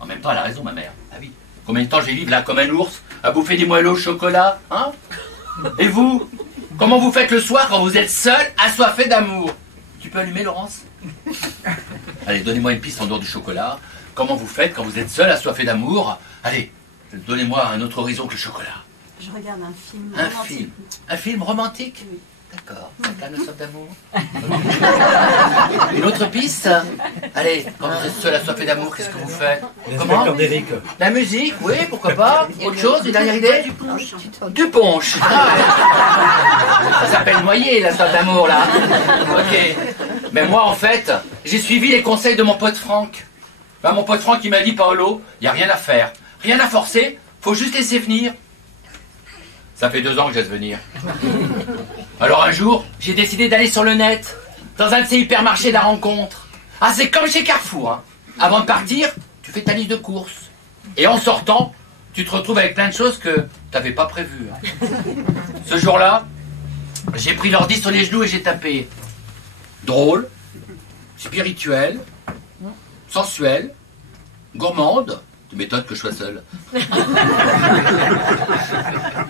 En même temps, elle a raison, ma mère. Ah oui. Combien de temps je vais vivre là comme un ours, à bouffer des moelleux au chocolat, hein? Et vous? Comment vous faites le soir quand vous êtes seul, assoiffé d'amour? Tu peux allumer, Laurence? Allez, donnez-moi une piste en dehors du chocolat. Comment vous faites quand vous êtes seul, assoiffé d'amour? Allez, donnez-moi un autre horizon que le chocolat. Je regarde un film Un romantique. film? Un film romantique? Oui. D'accord, chacun nos soif d'amour. Une autre piste? Allez, quand vous êtes seul, assoiffé d'amour, qu'est-ce que vous faites? Comment? d'Éric. La musique, oui, pourquoi pas? Autre chose, une dernière idée? Du punch. Du punch. Ça s'appelle noyer, la soif d'amour, là. Ok. Mais moi, en fait, j'ai suivi les conseils de mon pote Franck. Ben, mon pote Franck, il m'a dit, Paolo, il n'y a rien à faire. Rien à forcer, faut juste laisser venir. Ça fait 2 ans que je laisse venir. Alors un jour, j'ai décidé d'aller sur le net, dans un de ces hypermarchés de la rencontre. Ah, c'est comme chez Carrefour, hein. Avant de partir, tu fais ta liste de courses. Et en sortant, tu te retrouves avec plein de choses que tu n'avais pas prévues. Hein. Ce jour-là, j'ai pris l'ordi sur les genoux et j'ai tapé drôle, spirituel, sensuel, gourmande. Tu m'étonnes que je sois seul.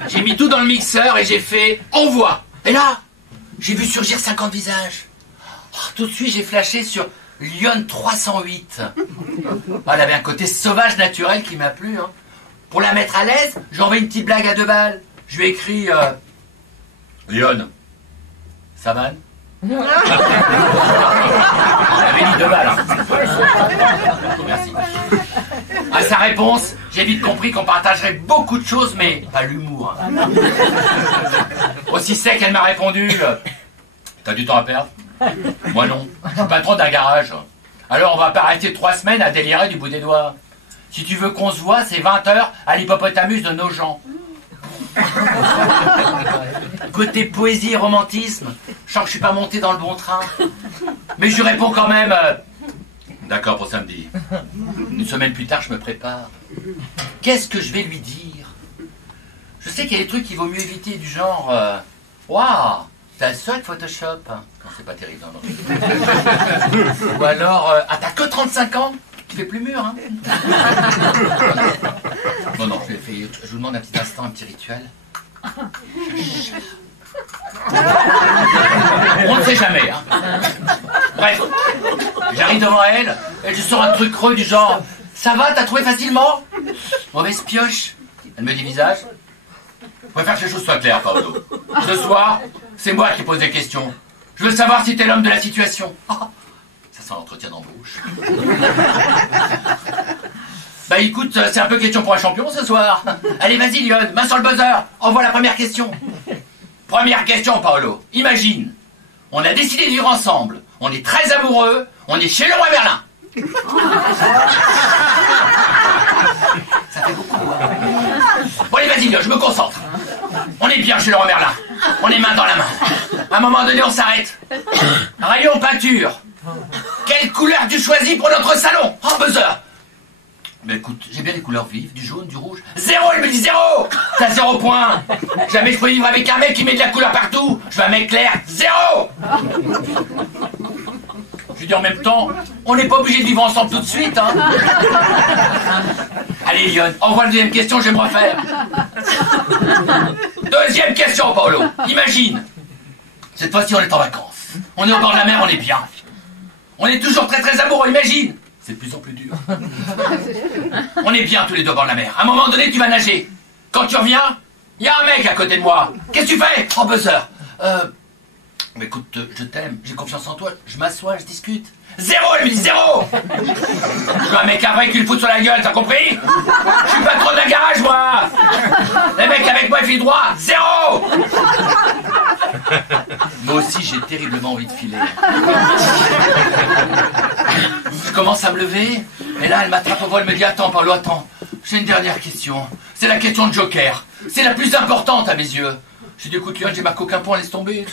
J'ai mis tout dans le mixeur et j'ai fait envoie. Et là, j'ai vu surgir 50 visages. Oh, tout de suite, j'ai flashé sur Lyon 308. Oh, elle avait un côté sauvage naturel qui m'a plu. Hein. Pour la mettre à l'aise, j'ai envoyé une petite blague à 2 balles. Je lui ai écrit Lyon, savane. Elle avait dit 2 balles. Hein. Merci. À sa réponse, j'ai vite compris qu'on partagerait beaucoup de choses, mais pas l'humour. Hein. Aussi sec, elle m'a répondu t'as du temps à perdre? Moi non, je suis patron d'un garage. Alors on va pas arrêter 3 semaines à délirer du bout des doigts. Si tu veux qu'on se voit, c'est 20 heures à l'hippopotamus de Nogent. Côté poésie et romantisme, je sens que je suis pas monté dans le bon train. Mais je lui réponds quand même d'accord pour samedi. Une semaine plus tard, je me prépare. Qu'est-ce que je vais lui dire? Je sais qu'il y a des trucs qu'il vaut mieux éviter, du genre waouh, t'as ça avec Photoshop? Non, c'est pas terrible, non. Ou alors ah, t'as que 35 ans? Tu fais plus mûr, hein? Non, non, je vous demande un petit instant, un petit rituel. On ne sait jamais, hein. Bref, j'arrive devant elle et je sors un truc creux du genre ça va, t'as trouvé facilement? Mauvaise pioche. Elle me dit visage. Je préfère que les choses soient claires, Paolo. Ce soir, c'est moi qui pose des questions. Je veux savoir si t'es l'homme de la situation. Oh, ça sent l'entretien d'embauche. Bah écoute, c'est un peu question pour un champion ce soir. Allez, vas-y, Lyon, main sur le buzzer. Envoie la première question. Première question, Paolo. Imagine, on a décidé de vivre ensemble. On est très amoureux. On est chez le roi Merlin. Ça fait beaucoup, hein. Bon, allez, vas-y, Lyon, je me concentre. On est bien chez le roi Merlin. On est main dans la main. À un moment donné, on s'arrête. Rayon peinture. Quelle couleur tu choisis pour notre salon? En buzzer. Mais écoute, j'ai bien les couleurs vives, du jaune, du rouge. 0, elle me dit 0. T'as 0 point. Jamais je peux vivre avec un mec qui met de la couleur partout. Je veux un mec clair. 0. Je lui dis en même temps, on n'est pas obligé de vivre ensemble tout de suite, hein. Allez, Lyon, envoie la deuxième question, je vais me refaire. Deuxième question, Paolo. Imagine, cette fois-ci, on est en vacances. On est au bord de la mer, on est bien. On est toujours très très amoureux, imagine. C'est de plus en plus dur. On est bien tous les deux au bord de la mer. À un moment donné, tu vas nager. Quand tu reviens, il y a un mec à côté de moi. Qu'est-ce que tu fais? Oh, buzzer. Mais écoute, je t'aime, j'ai confiance en toi. Je m'assois, je discute. 0, elle me dit 0. Je veux un mec après qui le fout sur la gueule, t'as compris? Je suis patron d'un garage, moi. Les mecs avec moi, ils filent droit. 0. Moi aussi, j'ai terriblement envie de filer. Je commence à me lever, et là, elle m'attrape au vol, elle me dit attends, Paolo, attends. J'ai une dernière question. C'est la question de Joker. C'est la plus importante à mes yeux. J'ai dit écoute, Lyon, j'ai ma coquin point, laisse tomber.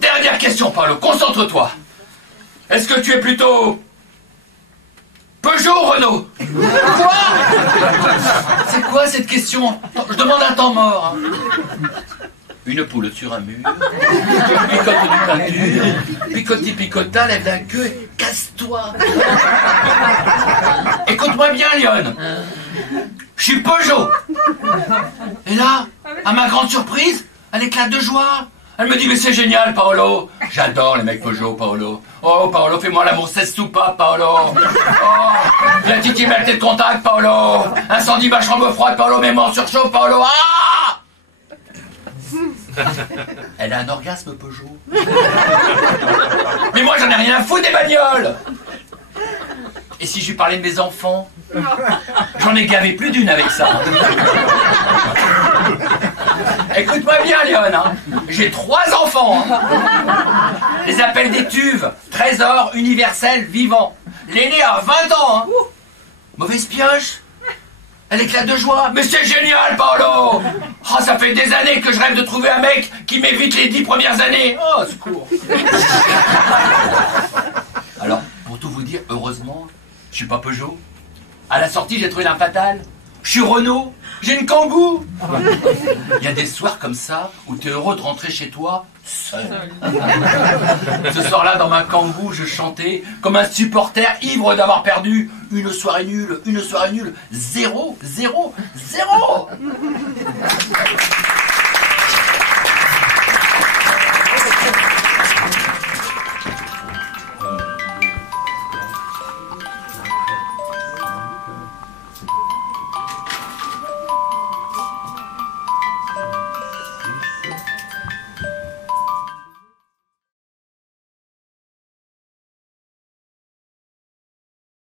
Dernière question, Paolo, concentre-toi. Est-ce que tu es plutôt Peugeot ou Renault? Quoi? C'est quoi cette question? Je demande un temps mort. Une poule sur un mur, picote du peinture, picoti picota, lève la queue et casse-toi. Écoute-moi, Écoute-moi bien, Lyon. Je suis Peugeot. Et là, à ma grande surprise, elle éclate de joie. Elle me dit, mais c'est génial, Paolo. J'adore les mecs Peugeot, Paolo. Oh, Paolo, fais-moi l'amour 16 soupapes, Paolo. Oh, viens titi mettre tes contacts, Paolo. Incendie ma chambre froide, Paolo, mets-moi en surchauffe, Paolo. Ah! Elle a un orgasme, Peugeot. Mais moi, j'en ai rien à foutre des bagnoles. Et si je lui parlais de mes enfants? J'en ai gavé plus d'une avec ça. Écoute-moi bien, Lyon, hein. J'ai 3 enfants. Hein. Je les appelle des tuves. Trésor universel vivant. L'aîné a 20 ans. Hein. Mauvaise pioche. Elle éclate de joie. Mais c'est génial, Paolo. Oh, ça fait des années que je rêve de trouver un mec qui m'évite les 10 premières années. Oh, secours. Alors, pour tout vous dire, heureusement, je suis pas Peugeot. À la sortie, j'ai trouvé l'un fatal. Je suis Renault. J'ai une Kangoo. Il y a des soirs comme ça où tu es heureux de rentrer chez toi seul. Ce soir-là, dans ma Kangoo, je chantais comme un supporter ivre d'avoir perdu une soirée nulle, 0, 0, 0.